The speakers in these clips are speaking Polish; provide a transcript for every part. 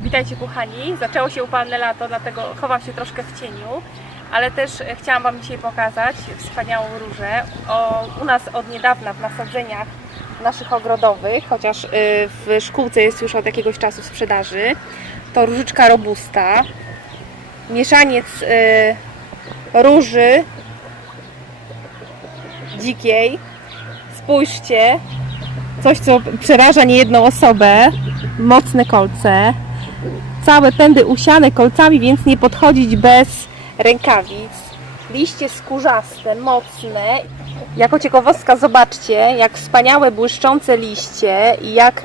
Witajcie kochani, zaczęło się upalne lato, dlatego chowam się troszkę w cieniu, ale też e, chciałam Wam dzisiaj pokazać wspaniałą różę. O, u nas od niedawna w nasadzeniach naszych ogrodowych, chociaż y, w szkółce jest już od jakiegoś czasu w sprzedaży, to różyczka robusta, mieszaniec y, róży dzikiej. Spójrzcie, coś co przeraża niejedną osobę, mocne kolce, całe pędy usiane kolcami, więc nie podchodzić bez rękawic. Liście skórzaste, mocne. Jako ciekawostka zobaczcie, jak wspaniałe błyszczące liście i jak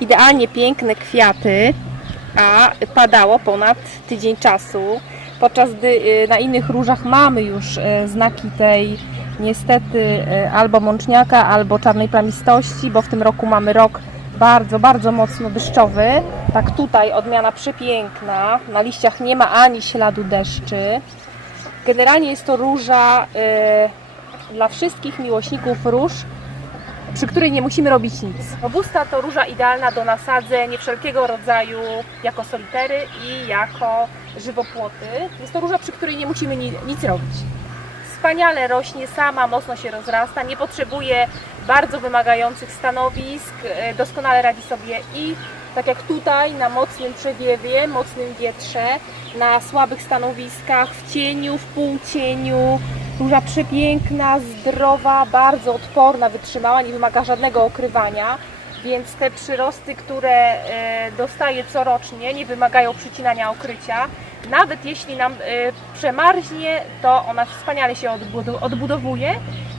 idealnie piękne kwiaty, a padało ponad tydzień czasu. Podczas gdy y, na innych różach mamy już y, znaki tej niestety y, albo mączniaka, albo czarnej plamistości, bo w tym roku mamy rok bardzo, bardzo mocno deszczowy. Tak tutaj odmiana przepiękna. Na liściach nie ma ani śladu deszczy. Generalnie jest to róża y, dla wszystkich miłośników róż, przy której nie musimy robić nic. Robusta to róża idealna do nasadzeń wszelkiego rodzaju, jako solitery i jako żywopłoty. Jest to róża, przy której nie musimy ni- nic robić. Wspaniale rośnie sama, mocno się rozrasta, nie potrzebuje bardzo wymagających stanowisk, e, doskonale radzi sobie i tak jak tutaj na mocnym przewiewie, mocnym wietrze, na słabych stanowiskach, w cieniu, w półcieniu. Róża przepiękna, zdrowa, bardzo odporna, wytrzymała, nie wymaga żadnego okrywania, więc te przyrosty, które e, dostaje corocznie, nie wymagają przycinania okrycia. Nawet jeśli nam e, przemarznie, to ona wspaniale się odbudowuje,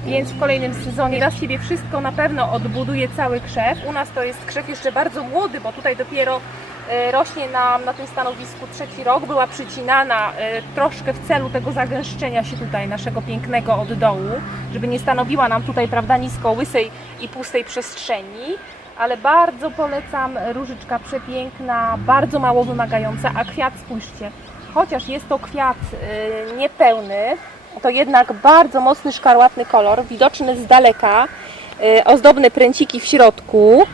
więc w kolejnym sezonie da z siebie wszystko, na pewno odbuduje cały krzew. U nas to jest krzew jeszcze bardzo młody, bo tutaj dopiero e, rośnie nam na tym stanowisku trzeci rok, była przycinana e, troszkę w celu tego zagęszczenia się tutaj naszego pięknego od dołu, żeby nie stanowiła nam tutaj, prawda, nisko łysej i pustej przestrzeni. Ale bardzo polecam, różyczka przepiękna, bardzo mało wymagająca, a kwiat spójrzcie, chociaż jest to kwiat y, niepełny, to jednak bardzo mocny szkarłatny kolor, widoczny z daleka, y, ozdobne pręciki w środku,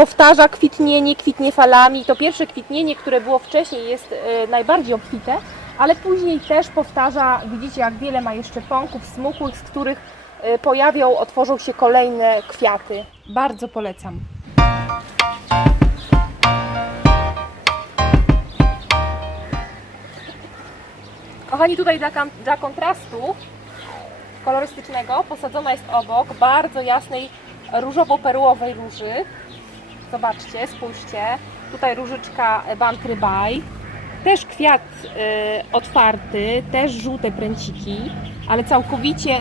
powtarza kwitnienie, kwitnie falami. To pierwsze kwitnienie, które było wcześniej, jest e, najbardziej obfite, ale później też powtarza, widzicie jak wiele ma jeszcze pąków smukłych, z których e, pojawią, otworzą się kolejne kwiaty. Bardzo polecam. Kochani, tutaj dla, dla kontrastu kolorystycznego posadzona jest obok bardzo jasnej różowo-perłowej róży. Zobaczcie, spójrzcie. Tutaj różyczka Bantry Bay. Też kwiat y, otwarty, też żółte pręciki, ale całkowicie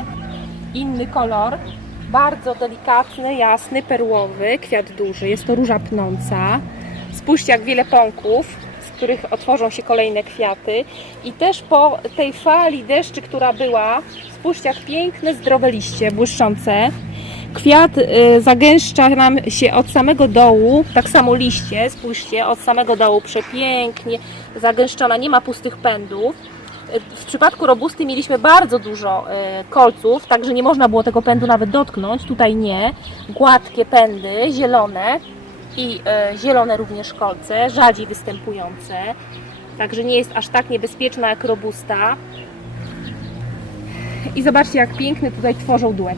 inny kolor. Bardzo delikatny, jasny, perłowy, kwiat duży. Jest to róża pnąca. Spójrzcie, jak wiele pąków, których otworzą się kolejne kwiaty. I też po tej fali deszczy, która była, spójrzcie, jak piękne, zdrowe liście, błyszczące. Kwiat y, zagęszcza nam się od samego dołu, tak samo liście, spójrzcie, od samego dołu przepięknie zagęszczona, nie ma pustych pędów. W przypadku robusty mieliśmy bardzo dużo y, kolców, także nie można było tego pędu nawet dotknąć, tutaj nie. Gładkie pędy, zielone i y, zielone również kolce, rzadziej występujące, także nie jest aż tak niebezpieczna jak robusta. I zobaczcie jak piękny tutaj tworzą duet.